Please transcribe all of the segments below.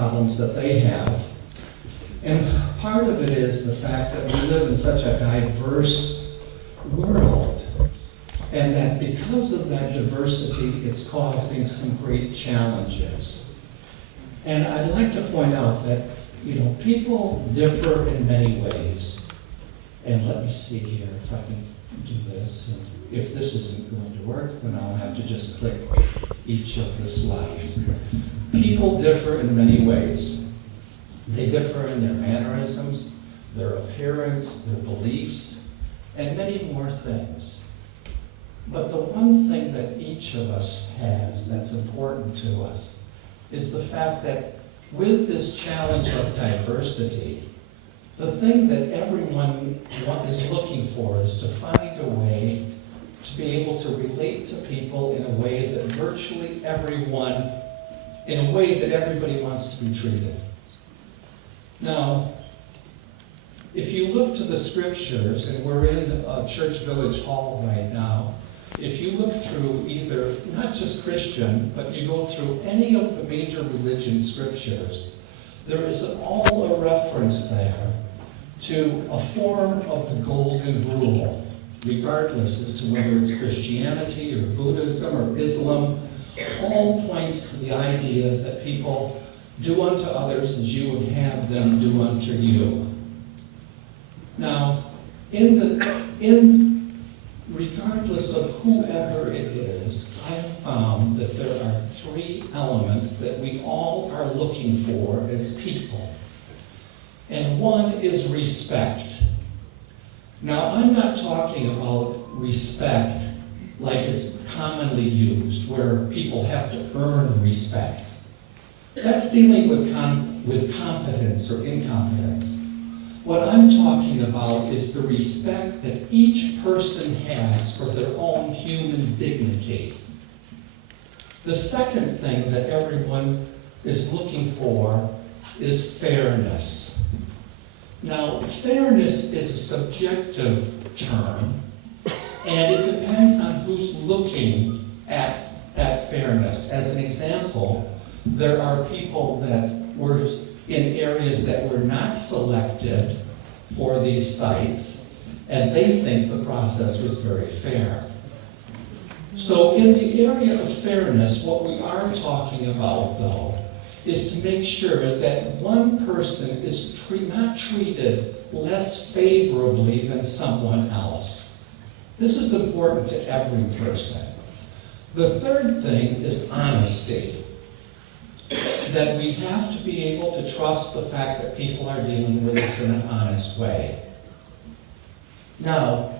problems that they have. And part of it is the fact that we live in such a diverse world, and that because of that diversity, it's causing some great challenges. And I'd like to point out that, people differ in many ways. And let me see here if I can do this. And if this isn't going to work, then I'll have to just click each of the slides. People differ in many ways. They differ in their mannerisms, their appearance, their beliefs, and many more things. But the one thing that each of us has that's important to us is the fact that with this challenge of diversity, the thing that everyone is looking for is to find a way to be able to relate to people in a way that virtually everyone, in a way that everybody wants to be treated. Now, if you look to the scriptures, and we're in a church village hall right now, if you look through either, not just Christian, but you go through any of the major religion scriptures, there is all a reference there to a form of the golden rule, regardless as to whether it's Christianity or Buddhism or Islam, all points to the idea that people do unto others as you would have them do unto you. Now, regardless of whoever it is, I have found that there are three elements that we all are looking for as people. And one is respect. Now, I'm not talking about respect like it's commonly used, where people have to earn respect. That's dealing with competence or incompetence. What I'm talking about is the respect that each person has for their own human dignity. The second thing that everyone is looking for is fairness. Now, fairness is a subjective term, and it depends on who's looking at fairness. As an example, there are people that were in areas that were not selected for these sites, and they think the process was very fair. So in the area of fairness, what we are talking about, though, is to make sure that one person is not treated less favorably than someone else. This is important to every person. The third thing is honesty. That we have to be able to trust the fact that people are dealing with us in an honest way. Now,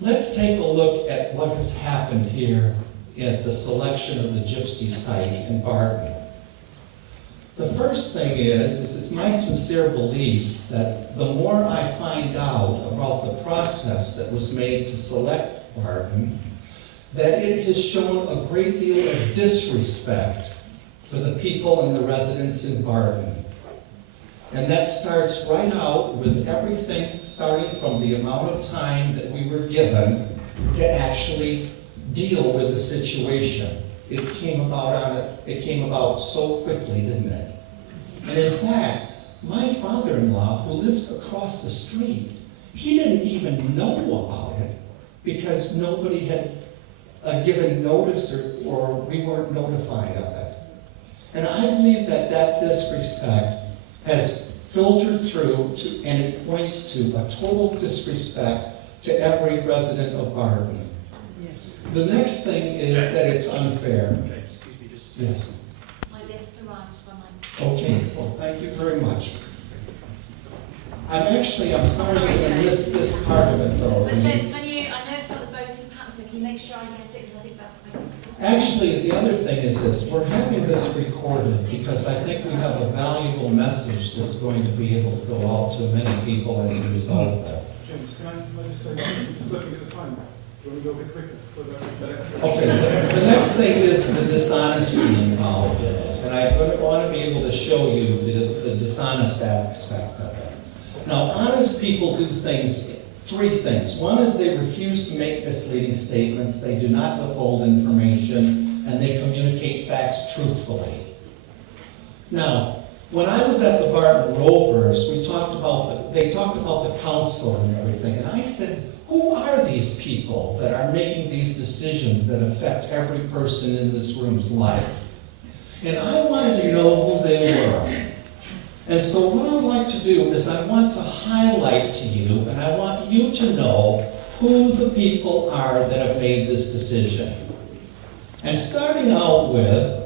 let's take a look at what has happened here at the selection of the Gypsy site in Barton. The first thing is it's my sincere belief that the more I find out about the process that was made to select Barton, that it has shown a great deal of disrespect for the people and the residents in Barton. And that starts right out with everything starting from the amount of time that we were given to actually deal with the situation. It came about so quickly, didn't it? And in fact, my father-in-law, who lives across the street, he didn't even know about it because nobody had given notice or we weren't notified of it. And I believe that disrespect has filtered through and it points to a total disrespect to every resident of Barton. Yes. The next thing is that it's unfair. Okay, excuse me just a second. Yes. My lips are on for mine. Okay, well, thank you very much. I'm sorry to miss this part of it, though. But James, I know it's about the voting pattern, so can you make sure I get it, because I think that's quite useful. Actually, the other thing is this, we're having this recorded because I think we have a valuable message that's going to be able to go out to many people as a result of it. James, can I just say, just looking at the time, do you want to go a bit quicker? So that's Okay, the next thing is the dishonesty involved in it. And I want to be able to show you the dishonest aspect of it. Now, honest people do three things. One is they refuse to make misleading statements, they do not withhold information, and they communicate facts truthfully. Now, when I was at the Barton Rovers, they talked about the council and everything, and I said, who are these people that are making these decisions that affect every person in this room's life? And I wanted to know who they were. And so what I'd like to do is I want to highlight to you, and I want you to know who the people are that have made this decision. And starting out with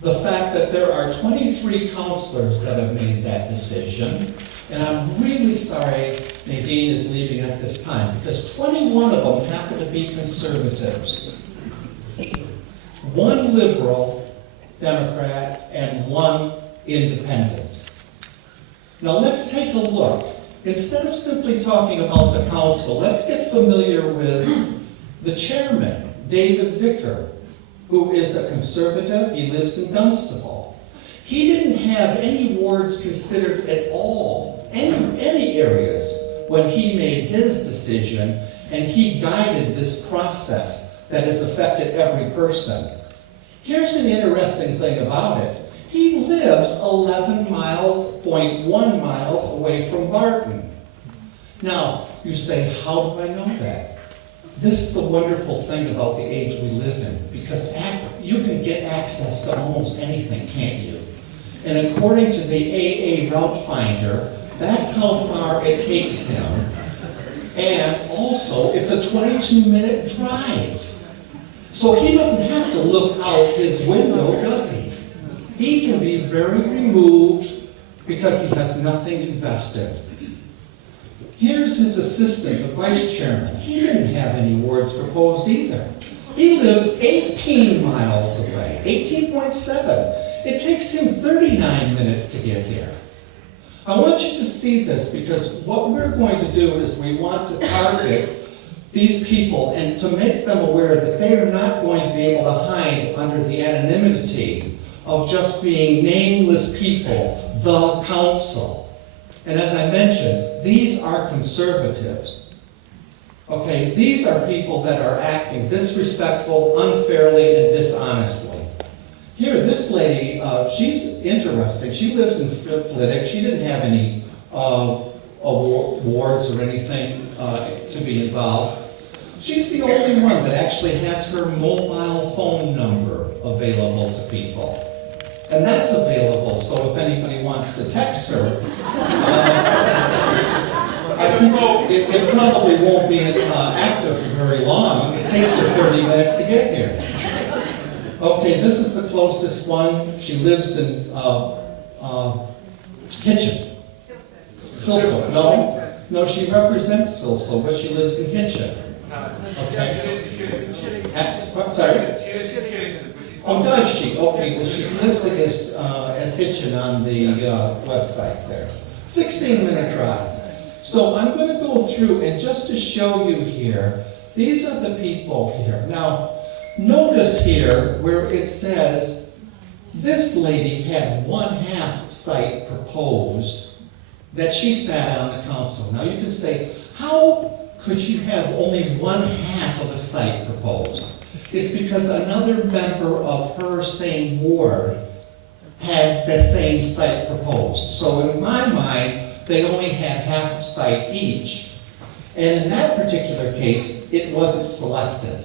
the fact that there are 23 councillors that have made that decision. And I'm really sorry Nadine is leaving at this time, because 21 of them happen to be Conservatives. 1 Liberal Democrat and 1 Independent. Now let's take a look. Instead of simply talking about the council, let's get familiar with the chairman, David Vicker, who is a Conservative. He lives in Dunstable. He didn't have any wards considered at all, any areas, when he made his decision, and he guided this process that has affected every person. Here's an interesting thing about it. He lives 11.1 miles away from Barton. Now, you say, how do I know that? This is the wonderful thing about the age we live in, because you can get access to almost anything, can't you? And according to the AA Route Finder, that's how far it takes him. And also, it's a 22-minute drive. So he doesn't have to look out his window, does he? He can be very removed because he has nothing invested. Here's his assistant, the vice chairman. He didn't have any wards proposed either. He lives 18 miles away, 18.7. It takes him 39 minutes to get here. I want you to see this, because what we're going to do is we want to target these people and to make them aware that they are not going to be able to hide under the anonymity of just being nameless people, the council. And as I mentioned, these are Conservatives. Okay, these are people that are acting disrespectful, unfairly, and dishonestly. Here, this lady, she's interesting. She lives in Flitwick. She didn't have any awards or anything to be involved. She's the only one that actually has her mobile phone number available to people. And that's available, so if anybody wants to text her, I think it probably won't be active for very long. It takes her 30 minutes to get here. Okay, this is the closest one. She lives in Hitchin. Silsel. No, she represents Silsel, but she lives in Hitchin. Okay. Sorry? Oh, does she? Okay, well, she's listed as Hitchin on the website there. 16-minute drive. So I'm going to go through, and just to show you here, these are the people here. Now, notice here where it says this lady had 1/2 site proposed that she sat on the council. Now you can say, how could you have only 1/2 of a site proposed? It's because another member of her same ward had the same site proposed. So in my mind, they only had 1/2 site each. And in that particular case, it wasn't selected.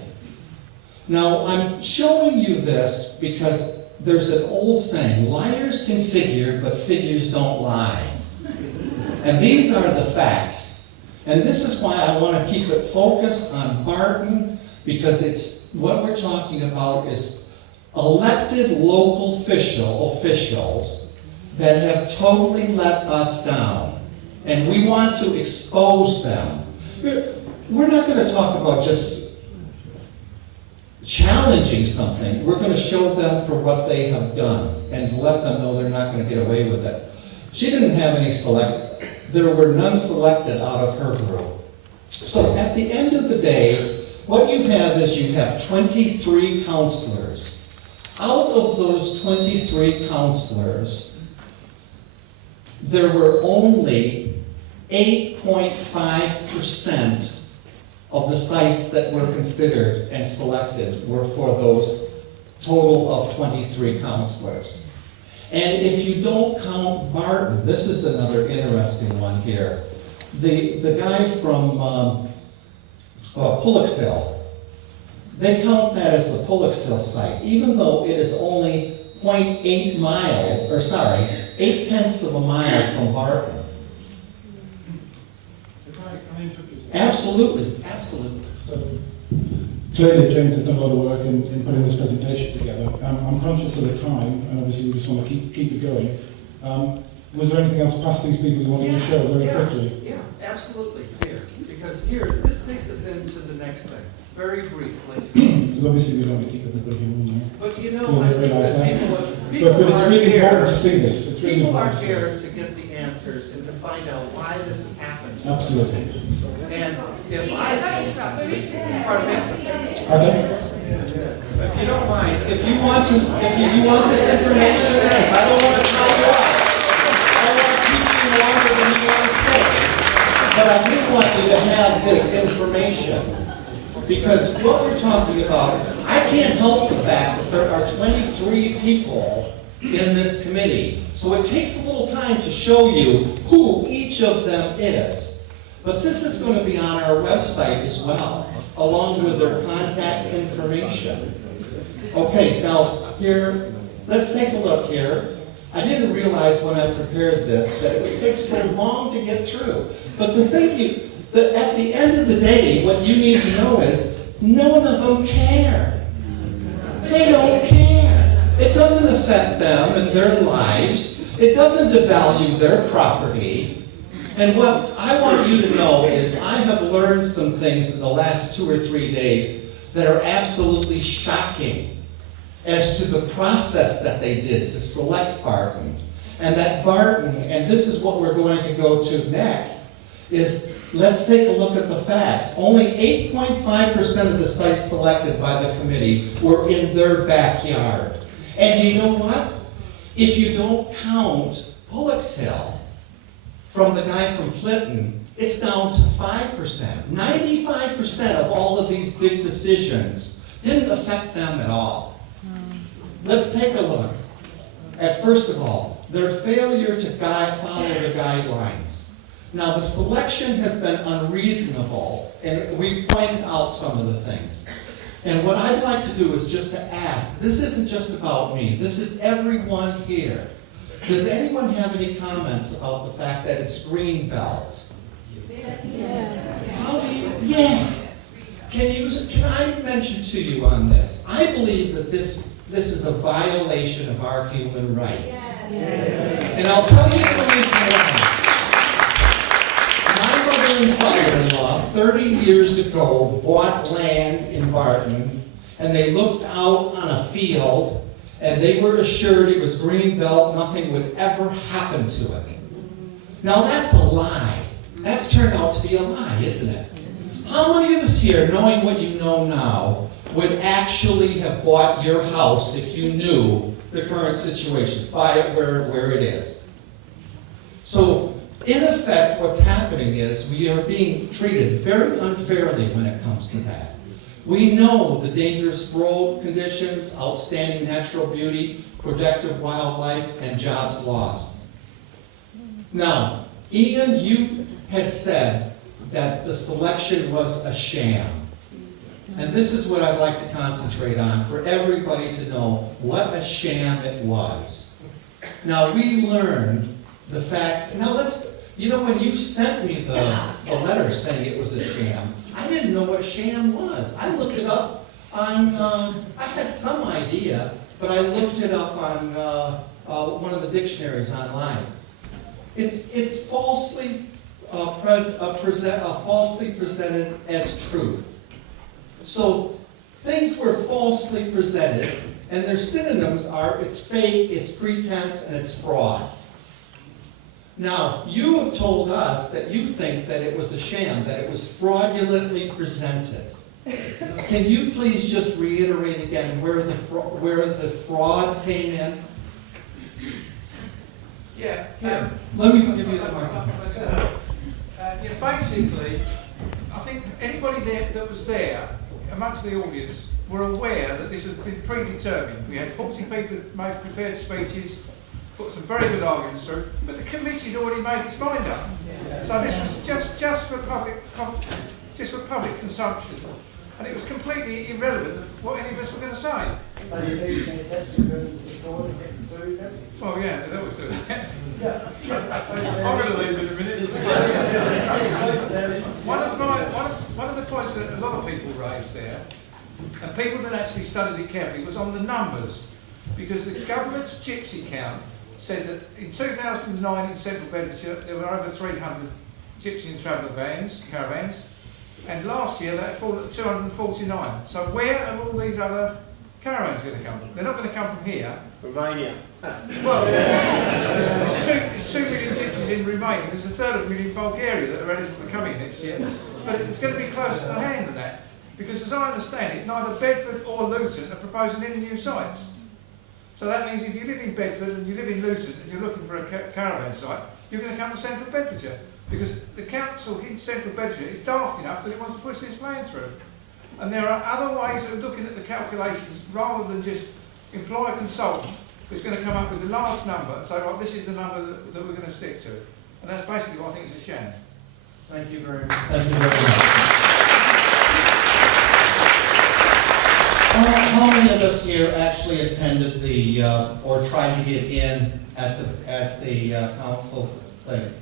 Now, I'm showing you this because there's an old saying, liars can figure, but figures don't lie. And these are the facts. And this is why I want to keep it focused on Barton, because it's what we're talking about is elected local officials that have totally let us down. And we want to expose them. We're not going to talk about just challenging something. We're going to show them for what they have done and let them know they're not going to get away with it. She didn't have any there were none selected out of her group. So at the end of the day, what you have is you have 23 councillors. Out of those 23 councillors, there were only 8.5% of the sites that were considered and selected were for those total of 23 councillors. And if you don't count Barton, this is another interesting one here. The guy from Pullixhill, they count that as the Pullixhill site, even though it is only 0.8 mile, or sorry, 0.8 of a mile from Barton. So can I interrupt you? Absolutely, absolutely. So clearly James has done a lot of work in putting this presentation together. I'm conscious of the time, and obviously we just want to keep it going. Was there anything else past these people you wanted to show very quickly? Yeah, absolutely, here. Because here, this takes us into the next thing, very briefly. Because obviously we don't want to keep everybody here all night. But you Do know, they I think realise that that? people But it's are really here. important to see this. It's really People are important to see here this. to get the answers and to find out why this has happened. Absolutely. And if I, pardon me? Okay. If you don't mind, if you want this information, I don't want to tell you off. I don't want to keep you longer than you want to say. But I do want you to have this information. Because what we're talking about, I can't help the fact that there are 23 people in this committee. So it takes a little time to show you who each of them is. But this is going to be on our website as well, along with their contact information. Okay, now here, let's take a look here. I didn't realize when I prepared this that it would take so long to get through. But the thing at the end of the day, what you need to know is none of them care. They don't care. It doesn't affect them and their lives. It doesn't devalue their property. And what I want you to know is I have learned some things in the last 2 or 3 days that are absolutely shocking as to the process that they did to select Barton. And that Barton, and this is what we're going to go to next, is let's take a look at the facts. Only 8.5% of the sites selected by the committee were in their backyard. And you know what? If you don't count Pullixhill from the guy from Flitton, it's down to 5%. 95% of all of these big decisions didn't affect them at all. Let's take a look at, first of all, their failure to follow the guidelines. Now, the selection has been unreasonable, and we pointed out some of the things. And what I'd like to do is just to ask, this isn't just about me, this is everyone here. Does anyone have any comments about the fact that it's green belt? How do you, yeah. Can I mention to you on this? I believe that this is a violation of our human rights. And I'll tell you the reason why. My mother and father-in-law, 30 years ago, bought land in Barton, and they looked out on a field, and they were assured it was green belt, nothing would ever happen to it. Now that's a lie. That's turned out to be a lie, isn't it? How many of us here, knowing what you know now, would actually have bought your house if you knew the current situation, buy it where it is? So, in effect, what's happening is we are being treated very unfairly when it comes to that. We know the dangerous road conditions, outstanding natural beauty, productive wildlife, and jobs lost. Now, Ian, you had said that the selection was a sham. And this is what I'd like to concentrate on for everybody to know what a sham it was. Now, we learned the fact, now when you sent me the letter saying it was a sham, I didn't know what sham was. I looked it up on, I had some idea, but I looked it up on one of the dictionaries online. It's falsely presented as truth. So things were falsely presented, and their synonyms are it's fake, it's pretense, and it's fraud. Now, you have told us that you think that it was a sham, that it was fraudulently presented. Can you please just reiterate again where the fraud came in? Yeah. Let me give you the microphone. Yeah, basically, I think anybody there that was there, amongst the audience, were aware that this has been predetermined. We had 40 people that made prepared speeches. put some very good arguments through, but the committee had already made its mind up. So this was just for public consumption, and it was completely irrelevant of what any of us were going to say. Well, yeah, they always do that. I'm going to leave in a minute. One of the points that a lot of people raised there, and people that actually studied it carefully, was on the numbers. Because the government's gypsy count said that in 2009 in Central Bedfordshire there were over 300 Gypsy and Traveller caravans, and last year they had fallen to 249. So where are all these other caravans going to come from? They're not going to come from here. Romania. Well, there's 2 million gypsies in Romania, there's a third of a million in Bulgaria that are eligible to come in next year, but it's going to be closer to hand than that, because as I understand it, neither Bedford or Luton are proposing any new sites. So that means if you live in Bedford and you live in Luton and you're looking for a caravan site, you're going to come to Central Bedfordshire, because the council in Central Bedfordshire is daft enough that it wants to push this plan through. And there are other ways of looking at the calculations rather than just employ a consultant who's going to come up with a large number and say, well, this is the number that we're going to stick to. And that's basically what I think is a sham. Thank you very much. Thank you very much. How many of us here actually attended the, or tried to get in at the council thing?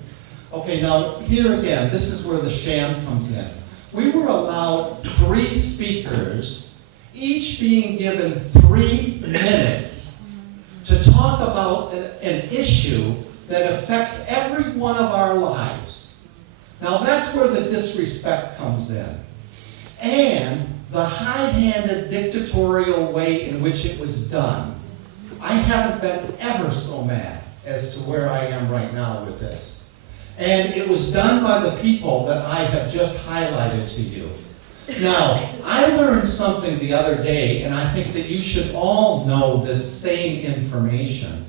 Okay, now here again, this is where the sham comes in. We were allowed 3 speakers, each being given 3 minutes to talk about an issue that affects every one of our lives. Now that's where the disrespect comes in. And the high-handed dictatorial way in which it was done. I haven't been ever so mad as to where I am right now with this. And it was done by the people that I have just highlighted to you. Now, I learned something the other day, and I think that you should all know this same information,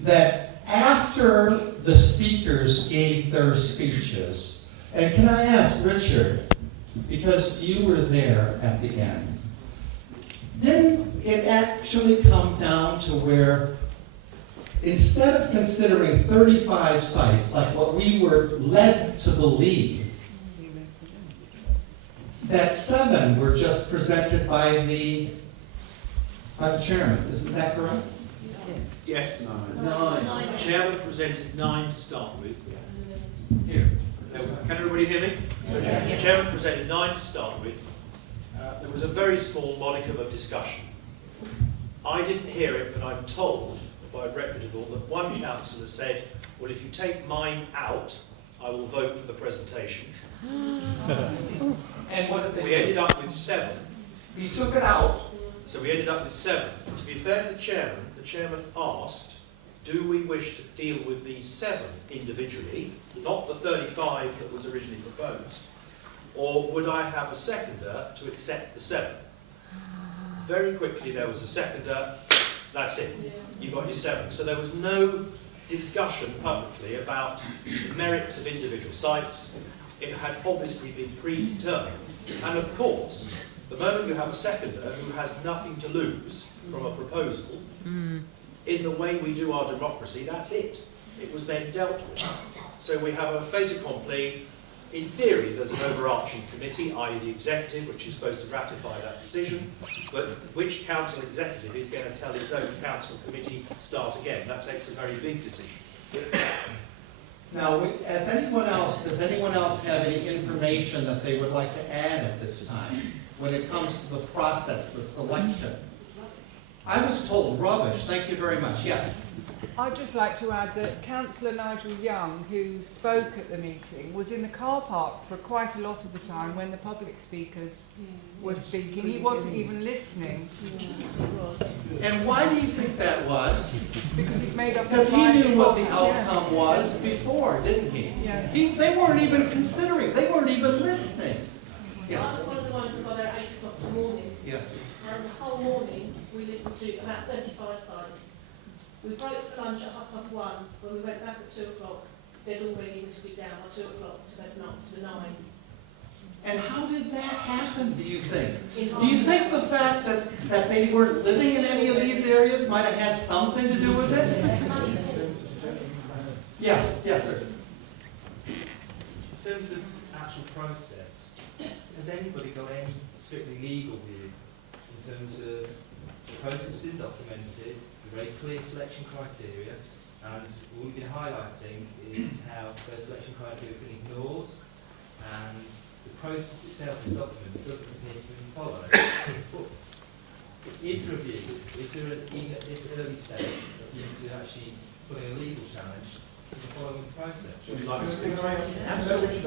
that after the speakers gave their speeches, and can I ask Richard, because you were there at the end, didn't it actually come down to where instead of considering 35 sites, like what we were led to believe, that 7 were just presented by the chairman? Isn't that correct? Yes. 9. Chairman presented 9 to start with. Here. Can everybody hear me? So, the Chairman presented 9 to start with. There was a very small modicum of discussion. I didn't hear it, but I'm told by reputable that one councillor said, well, if you take mine out, I will vote for the presentation. And what did they We do? ended up with 7. He took it out. So we ended up with 7. To be fair to the chairman asked, do we wish to deal with these 7 individually, not the 35 that was originally proposed, or would I have a seconder to accept the 7? Very quickly there was a seconder, that's it, you got your 7. So there was no discussion publicly about the merits of individual sites. It had obviously been predetermined. And of course, the moment you have a seconder who has nothing to lose from a proposal, in the way we do our democracy, that's it. It was then dealt with. So we have a fait accompli. In theory, there's an overarching committee, i.e. the executive, which is supposed to ratify that decision, but which council executive is going to tell its own council committee start again? That takes a very big decision. Now, does anyone else have any information that they would like to add at this time when it comes to the process, the selection? I was told rubbish. Thank you very much. Yes. I'd just like to add that Councillor Nigel Young, who spoke at the meeting, was in the car park for quite a lot of the time when the public speakers were speaking. He wasn't even listening. And why do you think that was? Because he'd made up Because his he mind knew what the beforehand. outcome was before, didn't he? Yeah. They weren't even considering. They weren't even listening. I Yes. was one of the ones that got there at 8 o'clock in the morning, Yes. and the whole morning we listened to about 35 sites. We broke for lunch at 1:30. When we went back at 2 o'clock, they'd already written it down by 2 o'clock to the 9. And how did that happen, do you think? In Do you think the fact that they weren't living in any of these areas might have had something to do with it? money talks. Yes, yes, sir. In terms of actual process, has anybody got any strictly legal view in terms of the process has been documented, the very clear selection criteria, and what we've been highlighting is how those selection criteria have been ignored, and the process itself is documented, doesn't appear to have been followed. But is there a view, is there even at this early stage a view to actually putting a legal challenge to the following process? Would you like me to speak? Absolutely,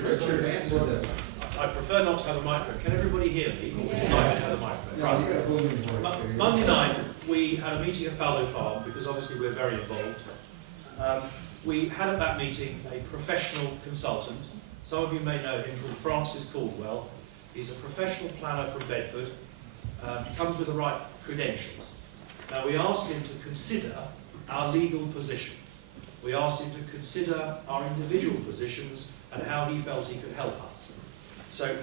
Richard, answer this. I prefer not to have a microphone. Can everybody hear me? Or would you like to have a microphone? No, you got a booming voice. Monday night, we had a meeting at Fallow Farm, because obviously we're very involved. We had at that meeting a professional consultant. Some of you may know him, called Francis Caldwell. He's a professional planner from Bedford. He comes with the right credentials. Now, we asked him to consider our legal position. We asked him to consider our individual positions and how he felt he could help us. So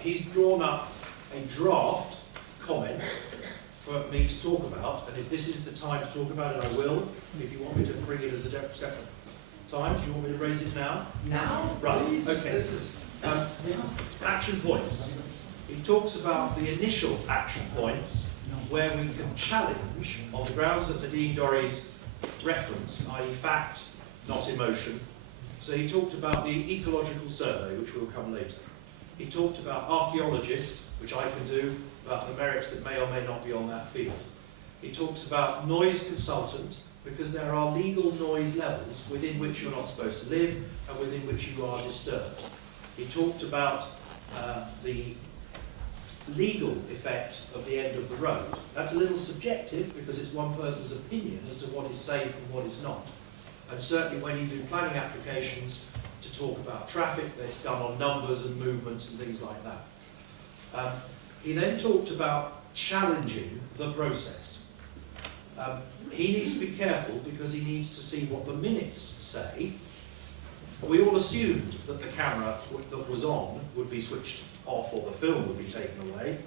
he's drawn up a draft comment for me to talk about, and if this is the time to talk about it, I will. If you want me to bring it as a separate time, do you want me to raise it now? Now? Right, Please. okay. This is, Action points. He talks about the initial action points where we can challenge on the grounds that Nadine Dorry's reference, i.e. fact, not emotion. So he talked about the ecological survey, which will come later. He talked about archaeologists, which I can do, about the merits that may or may not be on that field. He talks about noise consultant, because there are legal noise levels within which you're not supposed to live and within which you are disturbed. He talked about the legal effect of the end of the road. That's a little subjective because it's one person's opinion as to what is safe and what is not. And certainly when you do planning applications to talk about traffic, that's done on numbers and movements and things like that. He then talked about challenging the process. He needs to be careful because he needs to see what the minutes say. We all assumed that the camera that was on would be switched off or the film would be taken away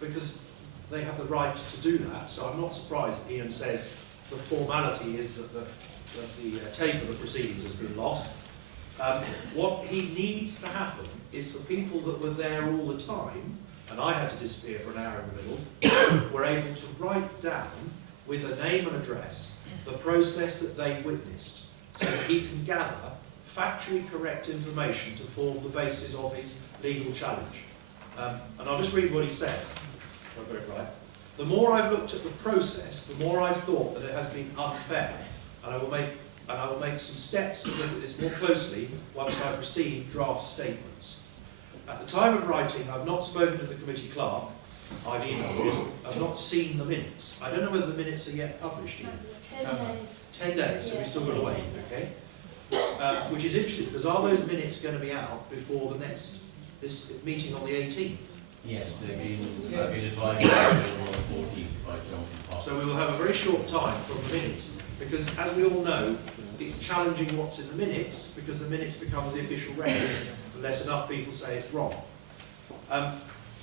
because they have the right to do that. So I'm not surprised that Ian says the formality is that the tape of the proceedings has been lost. What he needs to happen is for people that were there all the time, and I had to disappear for an hour in the middle, were able to write down with a name and address the process that they witnessed so that he can gather factually correct information to form the basis of his legal challenge. And I'll just read what he says. I've got it right. The more I've looked at the process, the more I've thought that it has been unfair. And I will make some steps to look at this more closely once I've received draft statements. At the time of writing, I've not spoken to the committee clerk. I've emailed him. I've not seen the minutes. I don't know whether the minutes are yet published yet. 10 days. 10 days, so we've still got to wait, okay? Which is interesting, because are those minutes going to be out before this meeting on the 18th? Yes, they've been advised on the 14th by John Park. So we will have a very short time from the minutes, because as we all know, it's challenging what's in the minutes, because the minutes becomes the official record, unless enough people say it's wrong.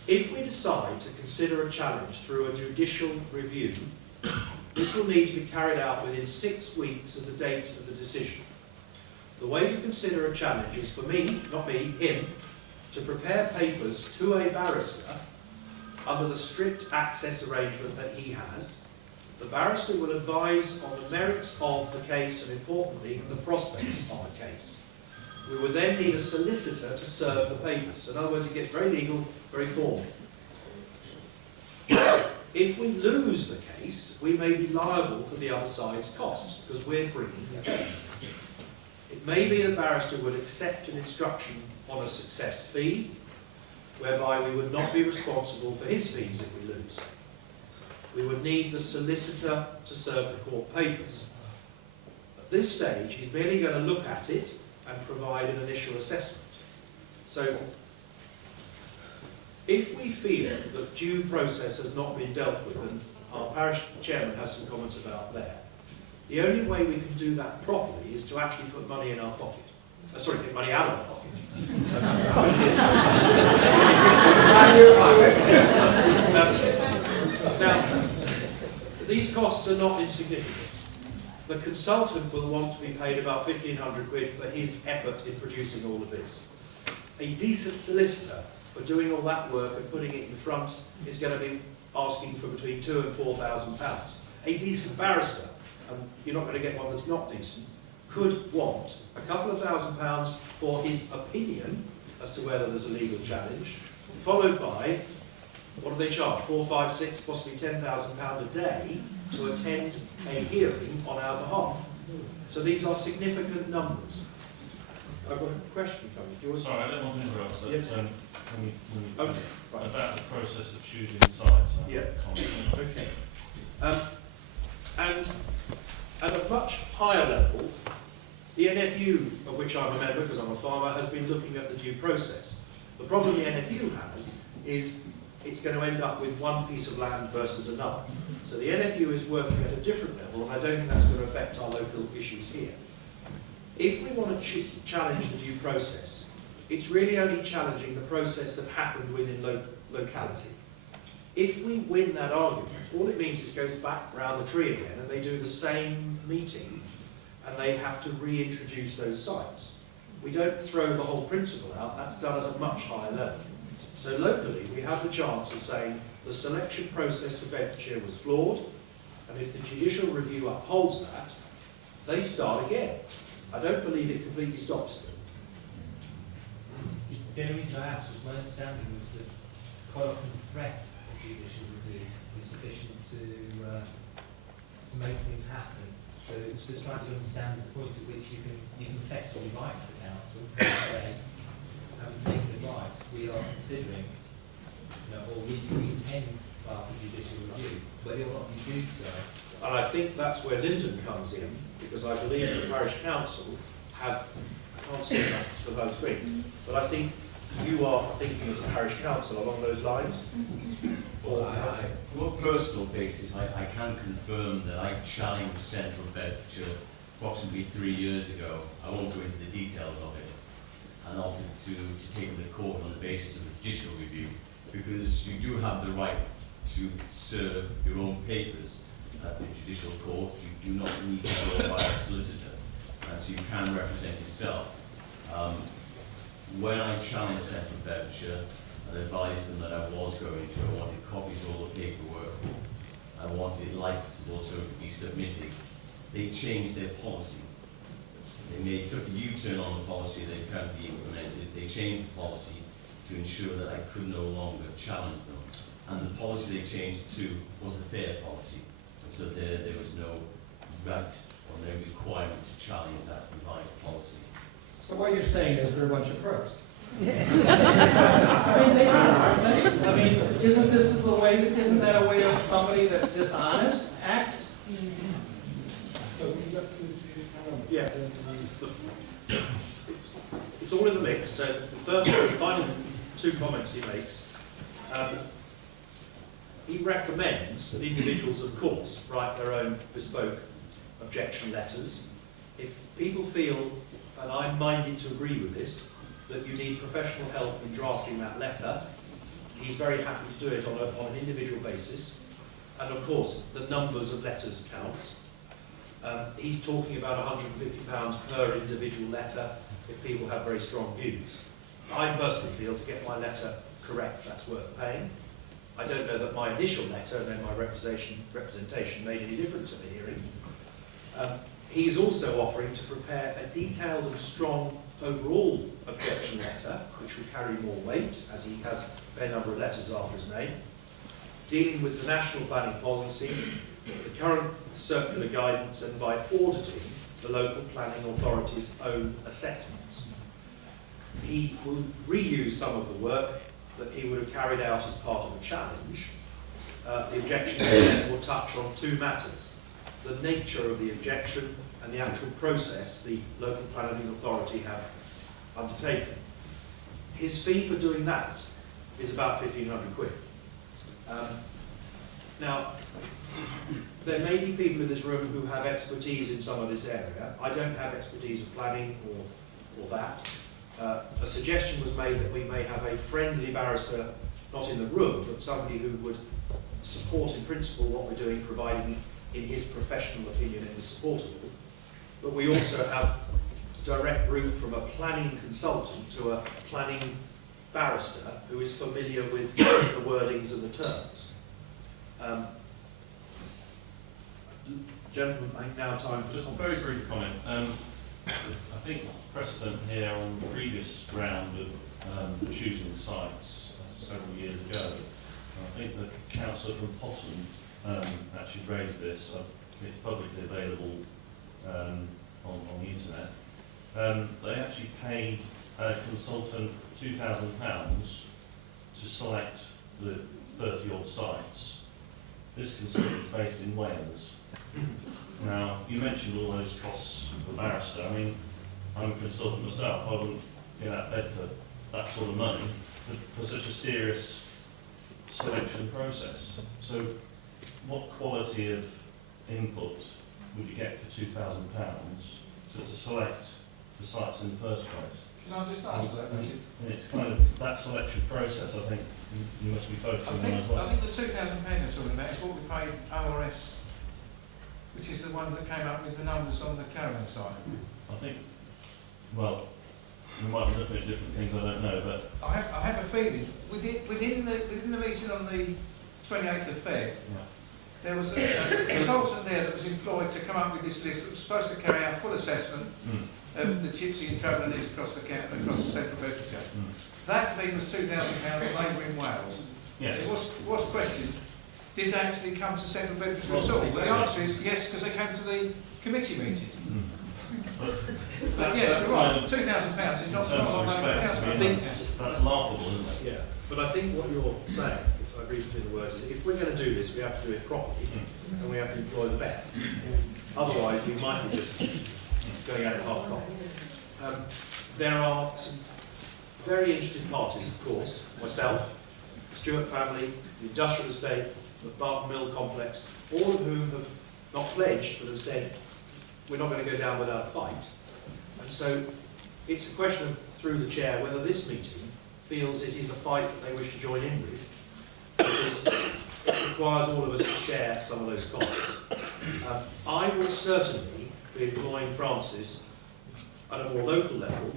If we decide to consider a challenge through a judicial review, this will need to be carried out within 6 weeks of the date of the decision. The way to consider a challenge is for me, not me, him, to prepare papers to a barrister under the strict access arrangement that he has. The barrister will advise on the merits of the case and, importantly, the prospects of the case. We will then need a solicitor to serve the papers. In other words, it gets very legal, very formal. If we lose the case, we may be liable for the other side's costs because we're bringing the case. It may be the barrister would accept an instruction on a success fee, whereby we would not be responsible for his fees if we lose. We would need the solicitor to serve the court papers. At this stage, he's merely going to look at it and provide an initial assessment. So, if we feel that due process has not been dealt with, and our parish chairman has some comments about that, the only way we can do that properly is to actually put money in our pocket. Sorry, take money out of our pocket. Now, these costs are not insignificant. The consultant will want to be paid about 1,500 quid for his effort in producing all of this. A decent solicitor for doing all that work and putting it in front is going to be asking for between £2,000 and £4,000. A decent barrister, and you're not going to get one that's not decent, could want a couple of £1,000s for his opinion as to whether there's a legal challenge, followed by, what do they charge? 4, 5, 6, possibly £10,000 a day to attend a hearing on our behalf. So these are significant numbers. I've got a question coming. Do you want to... Sorry, I don't want to interrupt, but Yes. when we Okay, right. about the process of choosing sites. Yeah. Comment. Okay. And at a much higher level, the NFU, of which I'm a member because I'm a farmer, has been looking at the due process. The problem the NFU has is it's going to end up with one piece of land versus another. So the NFU is working at a different level, and I don't think that's going to affect our local issues here. If we want to challenge the due process, it's really only challenging the process that happened within locality. If we win that argument, all it means is it goes back round the tree again and they do the same meeting and they have to reintroduce those sites. We don't throw the whole principle out, that's done at a much higher level. So locally, we have the chance of saying the selection process for Bedfordshire was flawed, and if the judicial review upholds that, they start again. I don't believe it completely stops them. The only reason I asked was my understanding was that quite often the threat of judicial review is sufficient to make things happen. So it was just trying to understand the points at which you can effectively write to the council and say, having taken advice, we are considering, or we intend to start a judicial review. Whether or not you do so. And I think that's where Lyndon comes in, because I believe the parish council have, I can't see that to the whole screen, but I think you are thinking as a parish council along those lines. Well, from a personal basis, I can confirm that I challenged Central Bedfordshire approximately 3 years ago. I won't go into the details of it, and offered to take them to court on the basis of a judicial review, because you do have the right to serve your own papers at the judicial court. You do not need to go by a solicitor, and so you can represent yourself. When I challenged Central Bedfordshire, I advised them that I was going to. I wanted copies of all the paperwork. I wanted it licensable so it could be submitted. They changed their policy. They took a U-turn on the policy that can't be implemented. They changed the policy to ensure that I could no longer challenge them. And the policy they changed to was a fair policy. And so there was no right or no requirement to challenge that revised policy. So what you're saying is they're a bunch of crooks. I mean, they are, aren't they? I mean, isn't that a way of somebody that's dishonest acts? So we got to Yeah. It's all in the mix. So the final two comments he makes. He recommends that individuals, of course, write their own bespoke objection letters. If people feel, and I'm minded to agree with this, that you need professional help in drafting that letter, he's very happy to do it on an individual basis. And of course, the numbers of letters counts. He's talking about £150 per individual letter if people have very strong views. I personally feel to get my letter correct, that's worth paying. I don't know that my initial letter and then my representation made any difference at the hearing. He is also offering to prepare a detailed and strong overall objection letter, which will carry more weight, as he has a fair number of letters after his name, dealing with the national planning policy, the current circular guidance, and by auditing the local planning authority's own assessments. He will reuse some of the work that he would have carried out as part of the challenge. The objection will touch on two matters: the nature of the objection and the actual process the local planning authority have undertaken. His fee for doing that is about 1,500 quid. Now, there may be people in this room who have expertise in some of this area. I don't have expertise of planning or that. A suggestion was made that we may have a friendly barrister, not in the room, but somebody who would support in principle what we're doing, providing in his professional opinion it was supportable, but we also have direct route from a planning consultant to a planning barrister who is familiar with the wordings and the terms. Gentlemen, I think now time for Just a very brief comment. I think precedent here on the previous round of choosing sites several years ago. I think the councillor from Potton actually raised this. It's publicly available on the internet. They actually paid a consultant £2,000 to select the 30-odd sites. This consultant is based in Wales. Now, you mentioned all those costs of the barrister. I mean, I'm a consultant myself. I wouldn't get out of bed for that sort of money for such a serious selection process. So, what quality of input would you get for £2,000 to select the sites in the first place? Can I just answer that? And it's kind of that selection process, I think, you must be focusing on as well. I think the £2,000 you're talking about is what we paid ORS, which is the one that came up with the numbers on the caravan side. I think, well, we might be looking at different things, I don't know, but I have a feeling within the meeting on the 28th of Feb, there was a consultant there that was employed to come up with this list that was supposed to carry out full assessment of the Gypsy and Travelers across the Central Bedfordshire. That fee was £2,000 labour in Wales. yes. It was questioned, did they actually come to Central Bedfordshire at all? Well, the answer is yes, because they came to the committee meeting. But yes, you're right, £2,000 is not a lot of money. I think That's laughable, isn't it? yeah, but I think what you're saying, if I read between the words, is if we're going to do this, we have to do it properly, and we have to employ the best. Otherwise, we might be just going at it half-cocked. There are some very interested parties, of course, myself, the Stewart family, the industrial estate, the Barton Mill complex, all of whom have not pledged, but have said, we're not going to go down without a fight. And so it's a question of, through the chair, whether this meeting feels it is a fight that they wish to join in with, because it requires all of us to share some of those costs. I will certainly be employing Francis at a more local level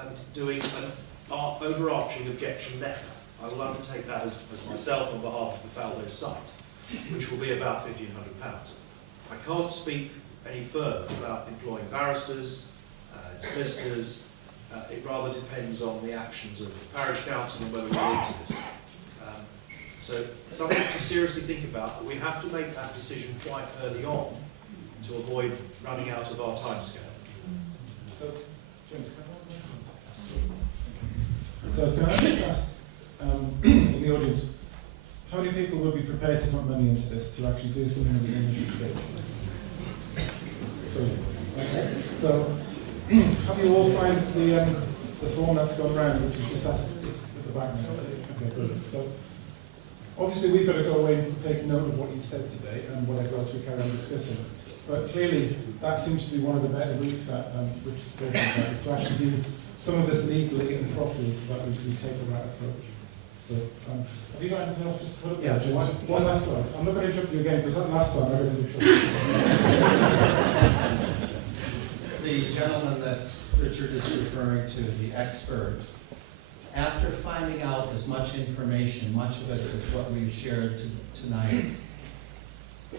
and doing an overarching objection letter. I will undertake that as myself on behalf of the Faldo site, which will be about £1,500. I can't speak any further about employing barristers, solicitors. It rather depends on the actions of the parish council and whether we agree to this. So something to seriously think about, but we have to make that decision quite early on to avoid running out of our timescale. So can I just ask, in the audience, how many people would be prepared to put money into this to actually do something at the initial stage? Brilliant. Okay. So, have you all signed the form that's gone round, which is just asked, it's at the back now? Okay, brilliant. So, obviously we've got to go away and take note of what you've said today and whatever else we carry on discussing. But clearly, that seems to be one of the better routes that Richard's talking about, is to actually do some of this legally and properly so that we take the right approach. So, have you got anything else just to put up there? Yes, One last slide. I'm not going to interrupt you again because that last time I got into trouble. The gentleman that Richard is referring to, the expert, after finding out as much information, much of it is what we've shared tonight,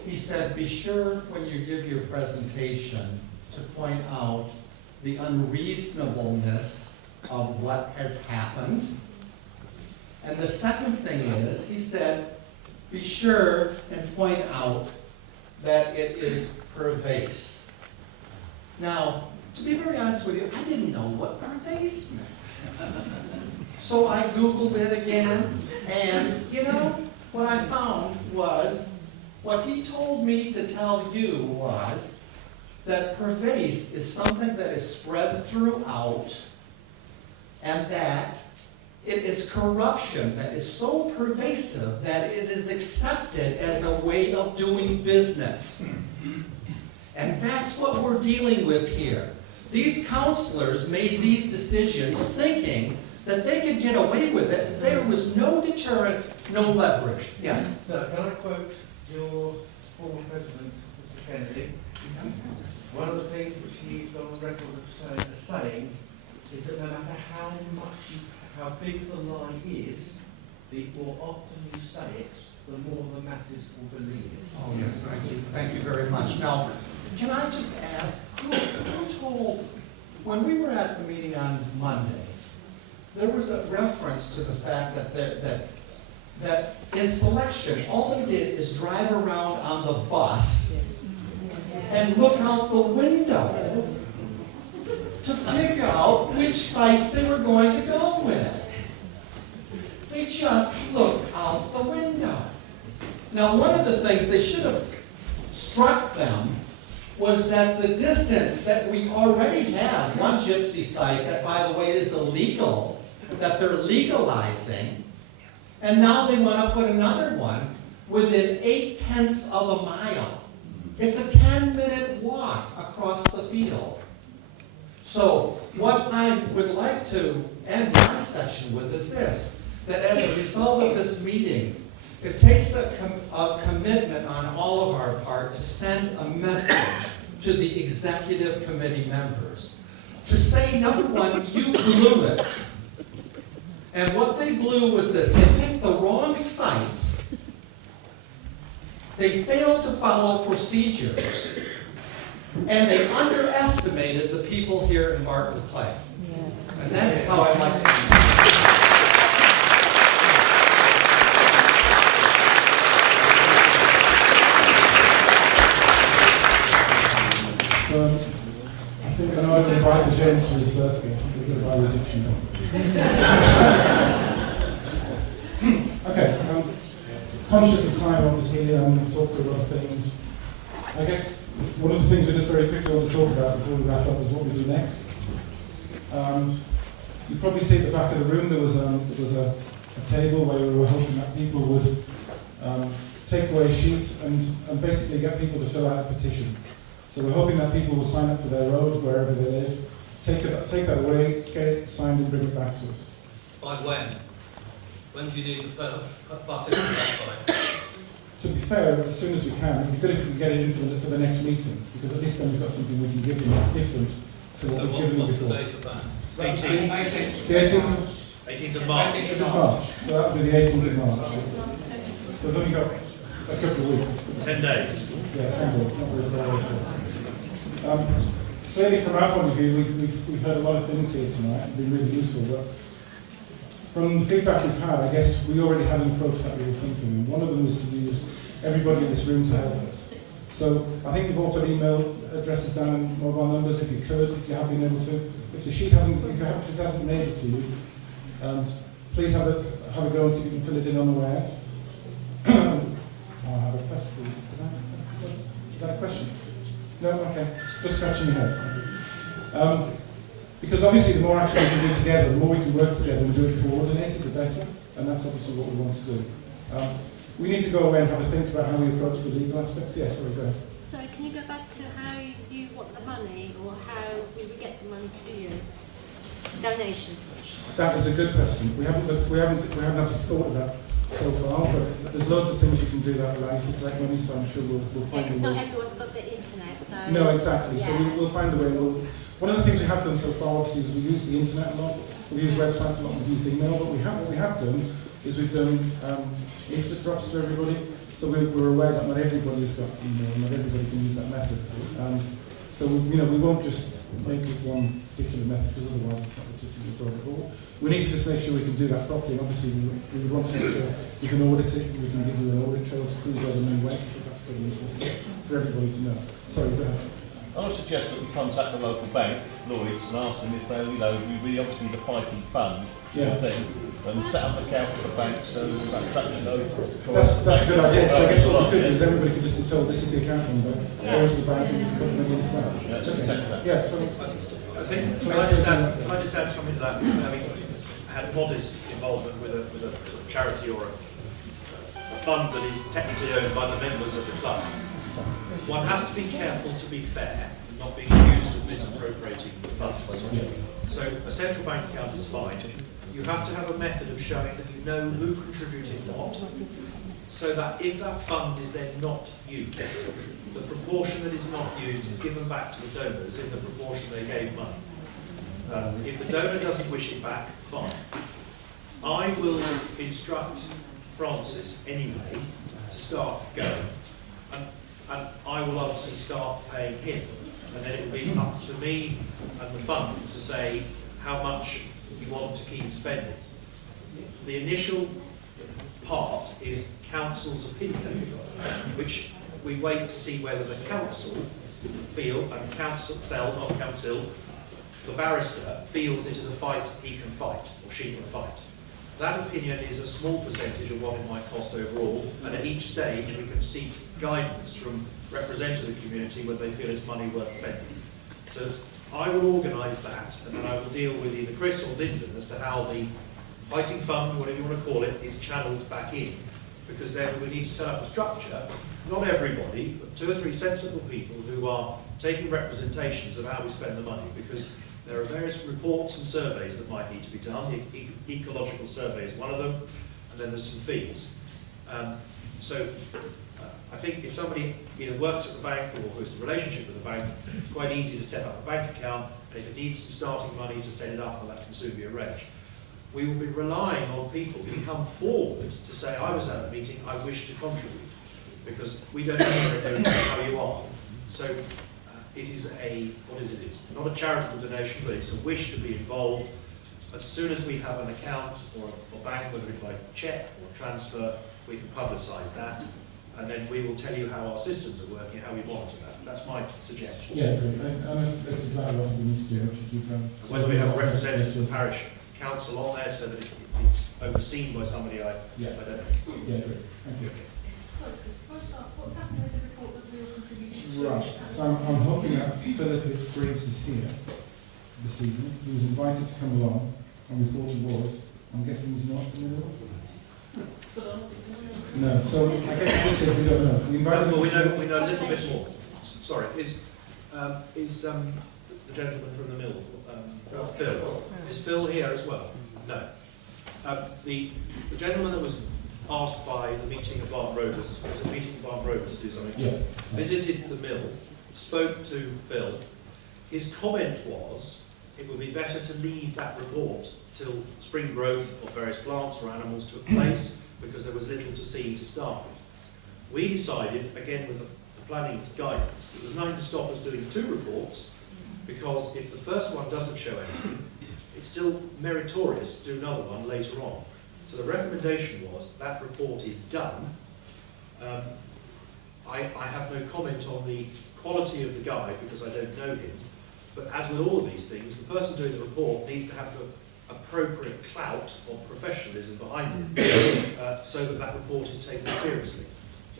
he said, be sure when you give your presentation to point out the unreasonableness of what has happened. And the second thing is, he said, be sure and point out that it is pervasive. Now, to be very honest with you, I didn't know what pervasive meant. So I Googled it again, and you know, what I found was, what he told me to tell you was that pervasive is something that is spread throughout, and that it is corruption that is so pervasive that it is accepted as a way of doing business. And that's what we're dealing with here. These councillors made these decisions thinking that they could get away with it. There was no deterrent, no leverage. Yes? So, can I quote your former President, Mr. Kennedy, one of the things which he's gone on record of saying is that no matter how big the lie is, the more often you say it, the more the masses will believe it. Oh, yes, thank you very much. Now, can I just ask, who told, when we were at the meeting on Monday, there was a reference to the fact that in selection, all they did is drive around on the bus and look out the window to pick out which sites they were going to go with. They just looked out the window. Now, one of the things they should have struck them was that the distance that we already have, one gypsy site that, by the way, is illegal, that they're legalizing, and now they want to put another one within 0.8 of a mile. It's a 10-minute walk across the field. So what I would like to end my section with is this, that as a result of this meeting, it takes a commitment on all of our part to send a message to the executive committee members. To say, number one, you blew it. And what they blew was this. They picked the wrong sites. They failed to follow procedures. And they underestimated the people here in Barton Le Clay. And that's how I'd like to end. So, I think I know I'm going to buy for James for his birthday. I'm going to buy a dictionary. Okay, conscious of time, obviously, we've talked through a lot of things. I guess one of the things we just very quickly want to talk about before we wrap up is what we do next. You probably see at the back of the room there was a table where we were hoping that people would take away sheets and basically get people to fill out a petition. So we're hoping that people will sign up for their road, wherever they live, take that away, get it signed and bring it back to us. By when? When do you need to participate by? To be fair, as soon as we can, it'd be good if we can get it in for the next meeting, because at least then we've got something we can give them that's different to what we've given them What's the before. date of that? 18th. The 18th of March. 18th of March. So that'll be the 18th of March. So we've only got a couple of weeks. 10 days. Yeah, 10 days, not really very clearly, from our point of view, we've heard a lot of things here tonight, and been really useful, but from the feedback we've had, I guess we already had an approach that we were thinking, and one of them is to use everybody in this room to help us. So I think you've all put email addresses down and mobile numbers if you could, if you have been able to. If the sheet hasn't been able to, please have a go and see if you can fill it in on the way out. I'll have a request, please. Is that a question? No? Okay. Just scratching your head. Because obviously the more action we can do together, the more we can work together and do it coordinated, the better. And that's obviously what we want to do. We need to go away and have a think about how we approach the legal aspects. Yes, sorry, go ahead. So can you go back to how you want the money, or how we would get the money to you? Donations. That is a good question. We haven't actually thought of that so far, but there's loads of things you can do that allow you to collect money, so I'm sure we'll find a way. Not everyone's got the internet, so... No, exactly. Yeah. So we'll find a way. One of the things we have done so far, obviously, is we use the internet a lot. We've used websites a lot. We've used email. But what we have done is we've done leaflet drops to everybody. So we're aware that not everybody's got email. Not everybody can use that method. So we won't just make it one particular method, because otherwise it's not particularly broad. We need to just make sure we can do that properly. And obviously, we would want to make sure we can audit it. We can give you an audit trail to prove whether we went, because that's pretty important for everybody to know. Sorry, go ahead. I would suggest that we contact the local bank, Lloyd's, and ask them if they, we obviously need a fighting fund sort of thing, and set up an account with the bank, so that perhaps That's a good idea. So I guess what we could do is everybody could just be told this is the account number, or is the bank, and you can put the money into that. Yeah, so exactly that. Yeah, so I think, can I just add something to that? Having had modest involvement with a sort of charity or a fund that is technically owned by the members of the club, one has to be careful to be fair and not be accused of misappropriating the funds. So a central bank account is fine. You have to have a method of showing that you know who contributed what, so that if that fund is then not used, the proportion that is not used is given back to the donors in the proportion they gave money. If the donor doesn't wish it back, fine. I will instruct Francis anyway to start going, and I will obviously start paying him, and then it will be up to me and the fund to say how much you want to keep spending. The initial part is council's opinion, which we wait to see whether the council feel, and council, the barrister feels it is a fight he can fight, or she can fight. That opinion is a small percentage of what it might cost overall, and at each stage we can seek guidance from representatives of the community whether they feel it's money worth spending. So I will organise that, and then I will deal with either Chris or Lyndon as to how the fighting fund, whatever you want to call it, is channelled back in. Because then we need to set up a structure, not everybody, but 2 or 3 sensible people who are taking representations of how we spend the money, because there are various reports and surveys that might need to be done. The ecological survey is one of them, and then there's some fees. I think if somebody either works at the bank or has a relationship with the bank, it's quite easy to set up a bank account, and if it needs some starting money to set it up, well, that can soon be arranged. We will be relying on people to come forward to say, I was at a meeting, I wish to contribute, because we don't know how you are. So it is not a charitable donation, but it's a wish to be involved. As soon as we have an account or bank, whether it's by cheque or transfer, we can publicise that, and then we will tell you how our systems are working, how we monitor that. That's my suggestion. Yeah, great. And that's exactly what we need to do. Whether we have a representative of the parish council on there so that it's overseen by somebody, I don't know. Yeah, great. Thank you. Sorry, Chris, can I just ask, what's happening with the report that we all contributed to? Right, so I'm hoping that Philip Graves is here this evening. He was invited to come along, and we thought he was. I'm guessing he's not in the room? No, so I guess at this stage we don't know. We invited well, we know a little bit more. Sorry, is the gentleman from the mill, Phil? Is Phil here as well? No. The gentleman that was asked by the meeting at Barton Rovers, was a meeting at Barton Rovers to do something, visited the mill, spoke to Phil. His comment was, it would be better to leave that report till spring growth of various plants or animals took place, because there was little to see to start with. We decided, again with the planning guidance, that there's nothing to stop us doing 2 reports, because if the first one doesn't show anything, it's still meritorious to do another one later on. So the recommendation was that report is done. I have no comment on the quality of the guy because I don't know him, but as with all of these things, the person doing the report needs to have the appropriate clout of professionalism behind it, so that report is taken seriously.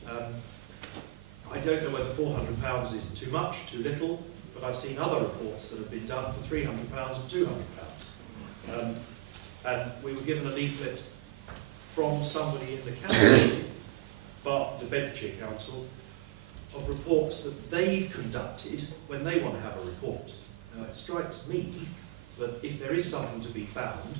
I don't know whether £400 is too much, too little, but I've seen other reports that have been done for £300 and £200. And we were given a leaflet from somebody in the council, the Bedfordshire Council, of reports that they've conducted when they want to have a report. Now it strikes me that if there is something to be found,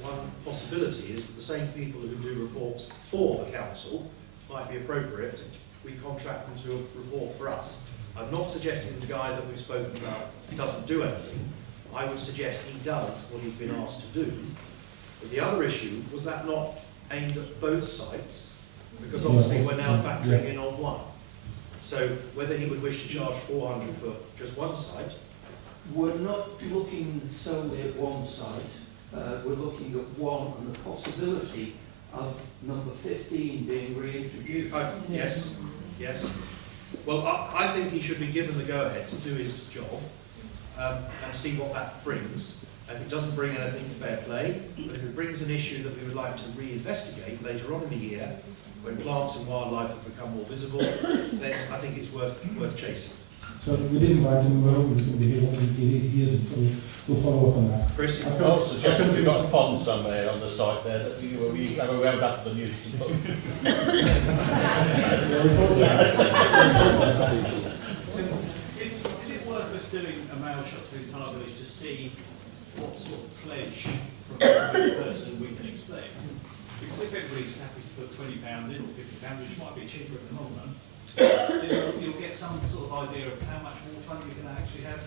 one possibility is that the same people who do reports for the council might be appropriate. We contract them to do a report for us. I'm not suggesting the guy that we've spoken about doesn't do anything. I would suggest he does what he's been asked to do. But the other issue, was that not aimed at both sites? Because obviously we're now factoring in on one. So whether he would wish to charge 400 for just one site. We're not looking solely at one site. We're looking at one and the possibility of number 15 being reintroduced. Yes, yes. Well, I think he should be given the go-ahead to do his job and see what that brings. If it doesn't bring anything, fair play, but if it brings an issue that we would like to re-investigate later on in the year, when plants and wildlife have become more visible, then I think it's worth chasing. So we did invite him, we were hoping he was going to be here, obviously he isn't, so we'll follow up on that. Chris? I would suggest if you've got a pond somewhere on the site there, that you have a round up the news. Yeah, we thought that. Is it worth us doing a mail shot to the entire village to see what sort of pledge from every person we can expect? Because if everybody's happy to put £20 in or £50, which might be cheaper in the long run, you'll get some sort of idea of how much more fun you're going to actually have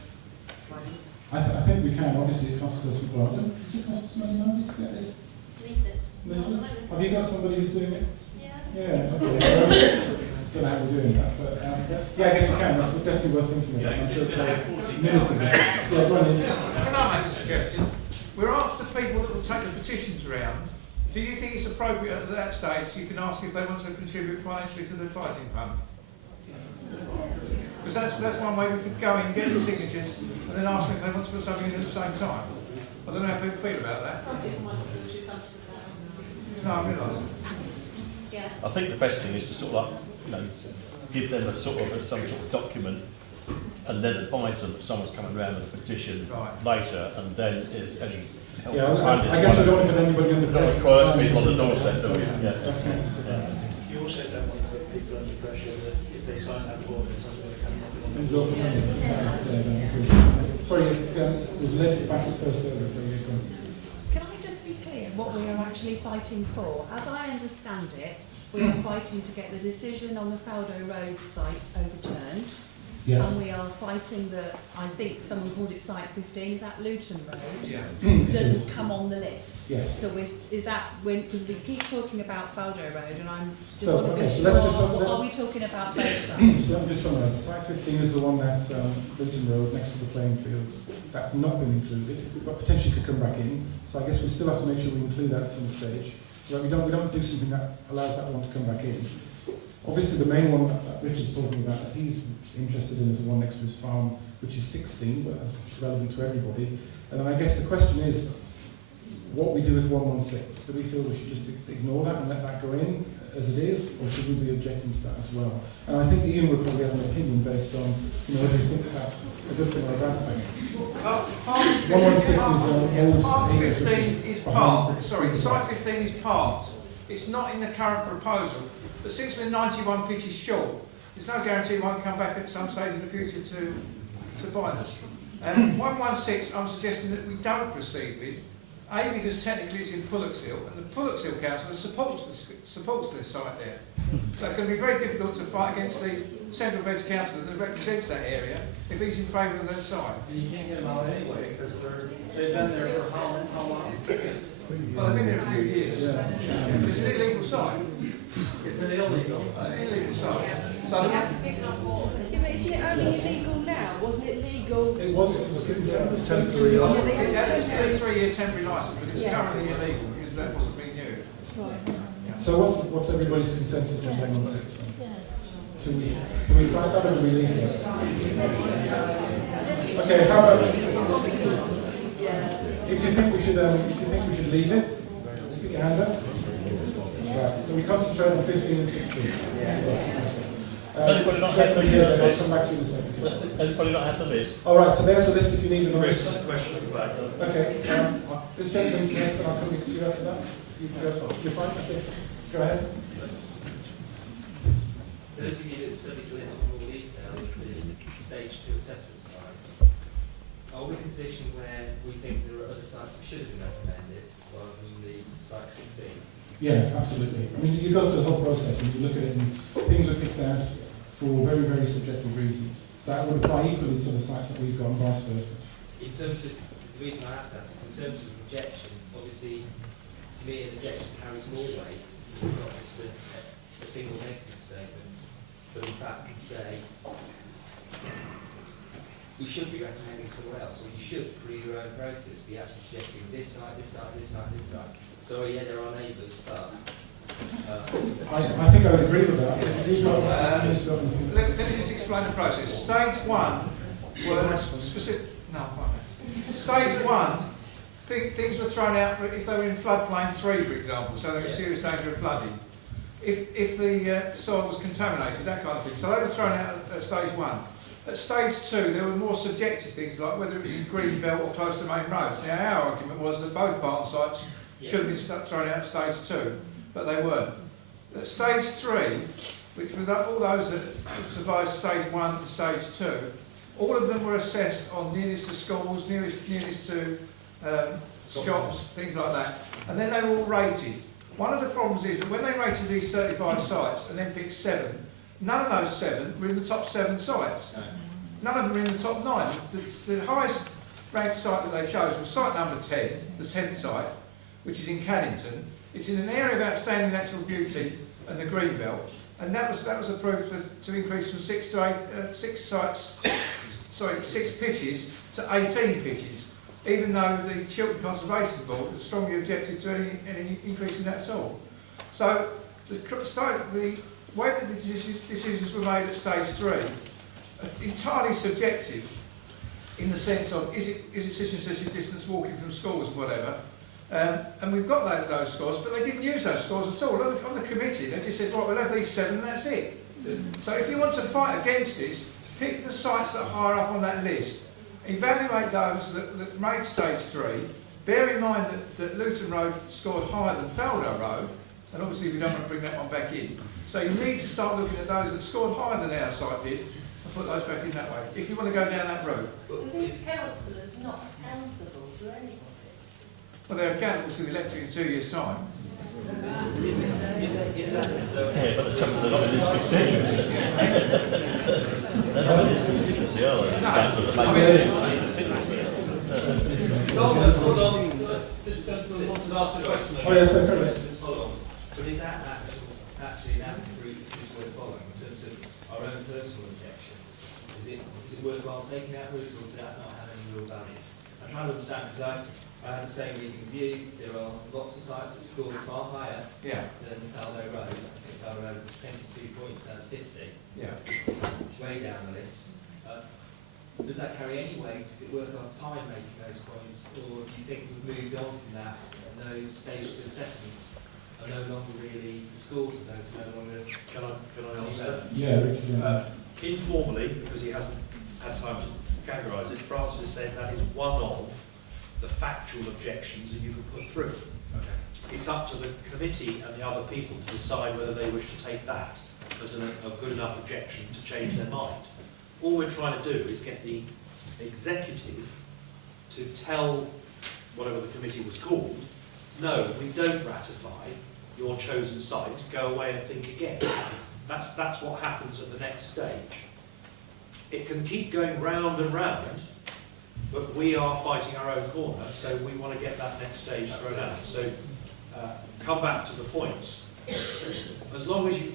playing. I think we can. Obviously, it costs us. Well, does it cost us money now to get this? Leaflets. Have you got somebody who's doing it? Yeah. Okay. Don't know how we're doing that, but yeah, I guess we can. That's definitely worth thinking about. I'm sure it's yeah, go on. Can I make a suggestion? We're after people that will take the petitions around. Do you think it's appropriate at that stage you can ask if they want to contribute financially to the fighting fund? Because that's one way we could go in, get the signatures, and then ask them if they want to put something in at the same time. I don't know how people feel about that. Some people might not feel too comfortable with that. No, I realise. Yeah. I think the best thing is to sort of like, give them a sort of some sort of document, and then advise them that someone's coming around with a petition later, and then if any help. Yeah, I guess we don't want to put anybody on the door. Requires people on the doorstep, do we? Yeah. You also don't want to put people under pressure that if they sign that form, it's something that can knock Sorry, it was led back as first over, so you can. Can I just be clear what we are actually fighting for? As I understand it, we are fighting to get the decision on the Faldo Road site overturned. Yes. And we are fighting that, I think someone called it Site 15, is that Luton Road? Yeah. Doesn't come on the list. Yes. So is that, because we keep talking about Faldo Road, and I'm just So, want to okay, be so sure, let's just are we talking about both sites? So let me just summarise. Site 15 is the one that's Luton Road next to the playing fields. That's not been included, but potentially could come back in. So I guess we still have to make sure we include that at some stage, so that we don't do something that allows that one to come back in. Obviously, the main one that Rich is talking about that he's interested in is the one next to his farm, which is 16, but that's relevant to everybody. And then I guess the question is, what we do with 116. Do we feel we should just ignore that and let that go in as it is, or should we be objecting to that as well? And I think Ian would probably have an opinion based on, whether he thinks that's a good thing or a bad thing. 116 is Part 15 is part. Sorry, site 15 is part. It's not in the current proposal. But since we're 91 pitches short, there's no guarantee it won't come back at some stage in the future to bite us. 116, I'm suggesting that we don't proceed with. A, because technically it's in Pullock's-Hill, and the Pullock's-Hill Council supports this site there. So it's going to be very difficult to fight against the Central Bedfordshire Council that represents that area if he's in favour of that site. You can't get them out anyway, because they've been there for how long? Well, they've been there a few years. Yeah. But it's an illegal site. It's an illegal site. It's an illegal site. So You have to pick up water. Yeah, but isn't it only illegal now? Wasn't it legal? It was given temporary license. It's got a 3-year temporary licence, but it's currently illegal because that wasn't being used. So what's everybody's consensus on 116 then? Do we fight that or do we leave it? Okay, how about if you think we should leave it, stick your hand up. Right, so we concentrate on 15 and 16. Has anybody not had the list? I'll come back to you in a second. Has anybody not had the list? All right, so there's the list if you need another. Chris, question for back. Okay, this gentleman's next, and I'll come to you after that. You're fine? Okay, go ahead. Those of you that studied the list in more detail, the stage 2 assessment sites, are we in a position where we think there are other sites that should have been recommended rather than the site 16? Yeah, absolutely. I mean, you go through the whole process and you look at it and things were kicked out for very, very subjective reasons. That would apply equally to the sites that we've got and vice versa. In terms of, the reason I ask that is in terms of rejection, obviously, to me an objection carries more weight. It's not just a single negative statement, but in fact can say, we should be recommending somewhere else, or you should, through your own process, be actually suggesting this site, this site, this site, this site. Sorry, yeah, there are neighbours, but... I think I would agree with that. Let me just explain the process. Stage 1 were specific. No, Stage 1, things were thrown out for if they were in floodplain 3, for example, so they were in serious danger of flooding. If the soil was contaminated, that kind of thing. So they were thrown out at stage 1. At stage 2, there were more subjective things like whether it was in green belt or close to main roads. Now, our argument was that both Barton sites should have been thrown out at stage 2, but they weren't. At stage 3, which were all those that survived stage 1 and stage 2, all of them were assessed on nearness to schools, nearness to shops, things like that, and then they were all rated. One of the problems is that when they rated these 35 sites and then picked 7, none of those 7 were in the top 7 sites. None of them were in the top 9. The highest ranked site that they chose was site number 10, the 10th site, which is in Caddington. It's in an area of outstanding natural beauty and the green belt, and that was approved to increase from 6 pitches to 18 pitches, even though the Chiltern Conservation Board has strongly objected to any increase in that at all. So the way that the decisions were made at stage 3 are entirely subjective, in the sense of is it such and such a distance walking from schools and whatever. And we've got those scores, but they didn't use those scores at all. On the committee, they just said, right, we'll have these 7 and that's it. So if you want to fight against this, pick the sites that are higher up on that list, evaluate those that made stage 3, bear in mind that Luton Road scored higher than Faldo Road, and obviously we don't want to bring that one back in. So you need to start looking at those that scored higher than our site did, and put those back in that way, if you want to go down that road. And these councillors not accountable to anybody. Well, they're accountable to the electorate in 2 years' time. Is that Yeah, but the trouble, they're not in this constituency. They're not in this constituency, are they? Councillors that make hold on. This gentleman wants to ask a question. Oh, yes, sir. Just follow on. But is that actually an active route that is worth following in terms of our own personal objections? Is it worthwhile taking that route, or does that not have any real value? I'm trying to understand, because I had the same reading as you. There are lots of sites that score far higher than Faldo Road. I think Faldo Road was 22 points out of 50. Yeah. Way down the list. Does that carry any weight? Is it worth our time making those points? Or do you think we've moved on from that and those staged assessments are no longer really, the scores of those are no longer... Can I answer? Yeah, Richard. Informally, because he hasn't had time to categorise it, Francis said that is one of the factual objections that you can put through. Okay. It's up to the committee and the other people to decide whether they wish to take that as a good enough objection to change their mind. All we're trying to do is get the executive to tell whatever the committee was called, no, we don't ratify your chosen site, go away and think again. That's what happens at the next stage. It can keep going round and round, but we are fighting our own corner, so we want to get that next stage thrown out. So come back to the points. As long as you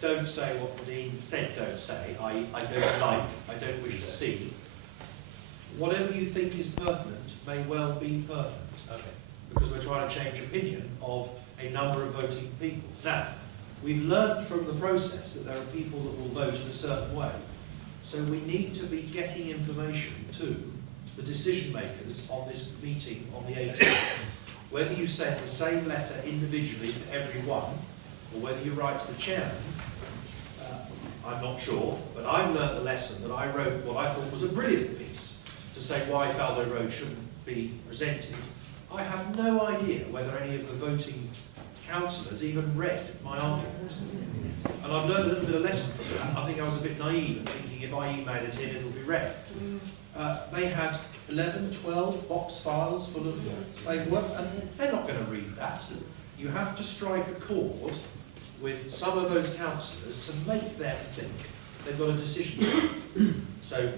don't say what the Dean said don't say, I don't like, I don't wish to see, whatever you think is pertinent may well be pertinent. Okay. Because we're trying to change opinion of a number of voting people. Now, we've learned from the process that there are people that will vote in a certain way. So we need to be getting information to the decision makers on this meeting on the 18th. Whether you send the same letter individually to everyone, or whether you write to the chairman, I'm not sure, but I've learnt the lesson that I wrote what I thought was a brilliant piece to say why Faldo Road shouldn't be presented. I have no idea whether any of the voting councillors even read my argument. And I've learned a little bit of lesson from that. I think I was a bit naive in thinking if I email it in, it'll be read. They had 11, 12 box files full of paperwork, and they're not going to read that. You have to strike a chord with some of those councillors to make them think they've got a decision. So,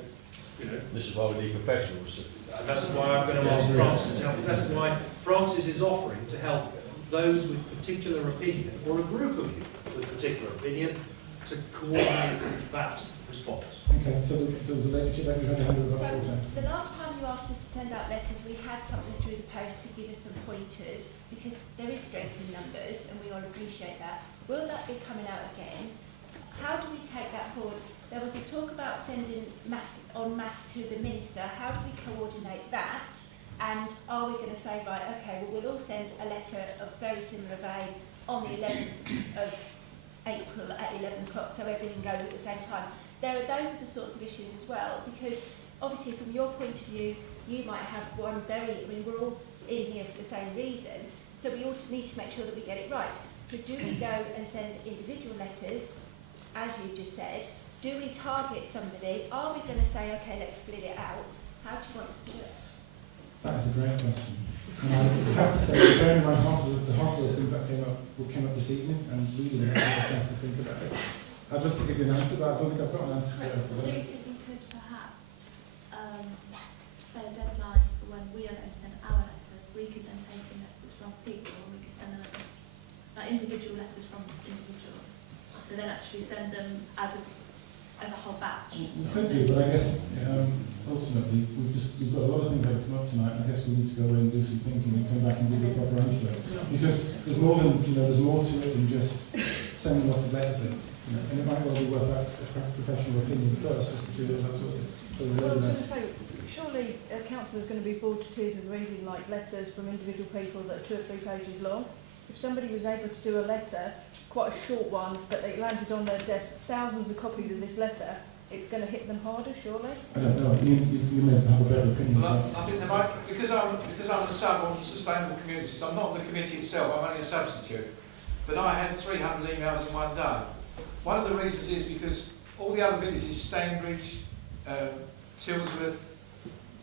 you know... This is why we need professionals. And that's why I'm going to ask Francis to help. That's why Francis is offering to help those with particular opinion, or a group of you with particular opinion, to coordinate that response. Okay, so there was a letter that you had to hand over about 4 times. The last time you asked us to send out letters, we had something through the post to give us some pointers, because there is strength in numbers, and we all appreciate that. Will that be coming out again? How do we take that forward? There was a talk about sending en masse to the minister. How do we coordinate that? And are we going to say, right, okay, well, we'll all send a letter of very similar vein on the 11th of April at 11 o'clock, so everything goes at the same time. Those are the sorts of issues as well, because obviously from your point of view, you might have one we're all in here for the same reason, so we all need to make sure that we get it right. So do we go and send individual letters, as you just said? Do we target somebody? Are we going to say, okay, let's split it out? How do you want us to do it? That is a great question. And I have to say, bearing in mind half of those things that came up this evening, and reading it, I had a chance to think about it. I'd love to give you an answer, but I don't think I've got an answer for Do that. you think we could perhaps set a deadline for when we are going to send our letters? We could then take in letters from people, and we could send them as like individual letters from individuals. So then actually send them as a whole batch. We could do, but I guess ultimately we've got a lot of things that have come up tonight. And I guess we need to go away and do some thinking and come back and give you a proper answer. Because there's more than there's more to it than just sending lots of letters in. And it might well be worth a professional opinion first, just to see that that's what. Well, I was going to say, surely a councillor is going to be bored to tears of reading like letters from individual people that are 2 or 3 pages long. If somebody was able to do a letter, quite a short one, but it landed on their desk, thousands of copies of this letter, it's going to hit them harder, surely? I don't know. You may have a better opinion. Well, I think there might, because I'm a sub on sustainable communities. I'm not on the committee itself. I'm only a substitute. But I had 300 emails in one day. One of the reasons is because all the other villages, Stanbridge, Tilsworth,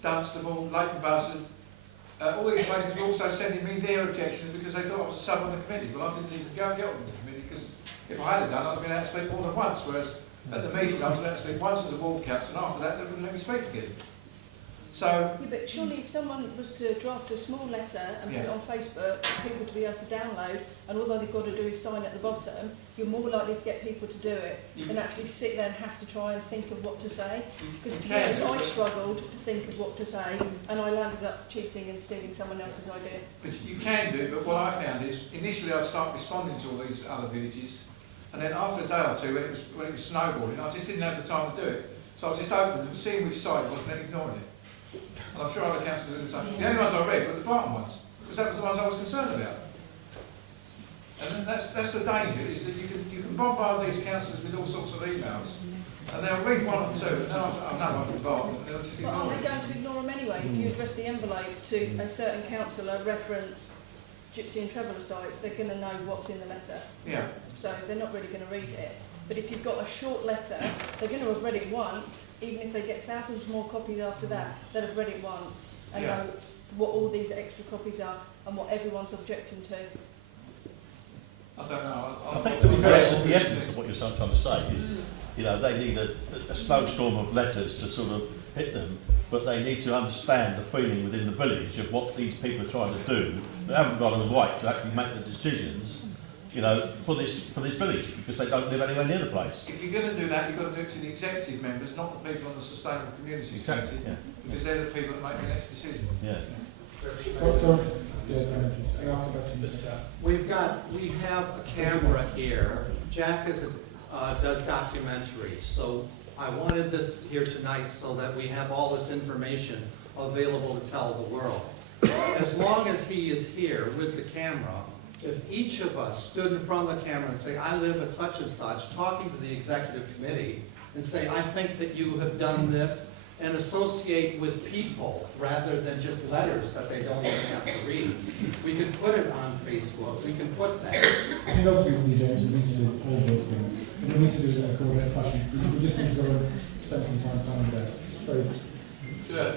Dunstable, Leighton Buzzard, all these places were also sending me their objections because they thought I was a sub on the committee. Well, I didn't even go and get on the committee because if I had done, I'd have been able to speak more than once, whereas at the meeting I was allowed to speak once as a ward councillor, and after that they wouldn't let me speak again. So, yeah, but surely if someone was to draft a small letter and put it on Facebook for people to be able to download, and all they've got to do is sign at the bottom, you're more likely to get people to do it than actually sit there and have to try and think of what to say. Because to be honest, I struggled to think of what to say, and I landed up cheating and stealing someone else's idea. but you can do it, but what I found is, initially I'd start responding to all these other villages, and then after a day or two, when it was snowballing, I just didn't have the time to do it. So I just opened them, seeing which side it was, and then ignoring it. And I'm sure other councillors do the same. The only ones I read were the Barton ones, because that was the ones I was concerned about. And then that's the danger, is that you can bombard these councillors with all sorts of emails, and they'll read one or two, and then I know I'm involved, and they'll just But ignore aren't it. they going to ignore them anyway? If you address the envelope to a certain councillor, reference Gypsy and Travelers sites, they're going to know what's in the letter. Yeah. So they're not really going to read it. But if you've got a short letter, they're going to have read it once, even if they get thousands more copies after that, they'll have read it once and know what all these extra copies are and what everyone's objecting to. I don't know. I think to be fair, the essence of what you're trying to say is, they need a snowstorm of letters to sort of hit them, but they need to understand the feeling within the village of what these people are trying to do. They haven't got the right to actually make the decisions, for this village, because they don't live anywhere near the place. If you're going to do that, you've got to do it to the executive members, not the people on the Sustainable Communities Exactly, Committee, because they're the people that make the next decision. Yeah. We have a camera here. Jack does documentaries, so I wanted this here tonight so that we have all this information available to tell the world. As long as he is here with the camera, if each of us stood in front of the camera and say, I live at such and such, talking to the executive committee, and say, I think that you have done this, and associate with people rather than just letters that they don't even have to read. We can put it on Facebook, we can put that. I think ultimately, James, we need to do all those things. We need to do it in a coordinated fashion. We just need to go and spend some time planning that. So, Sure.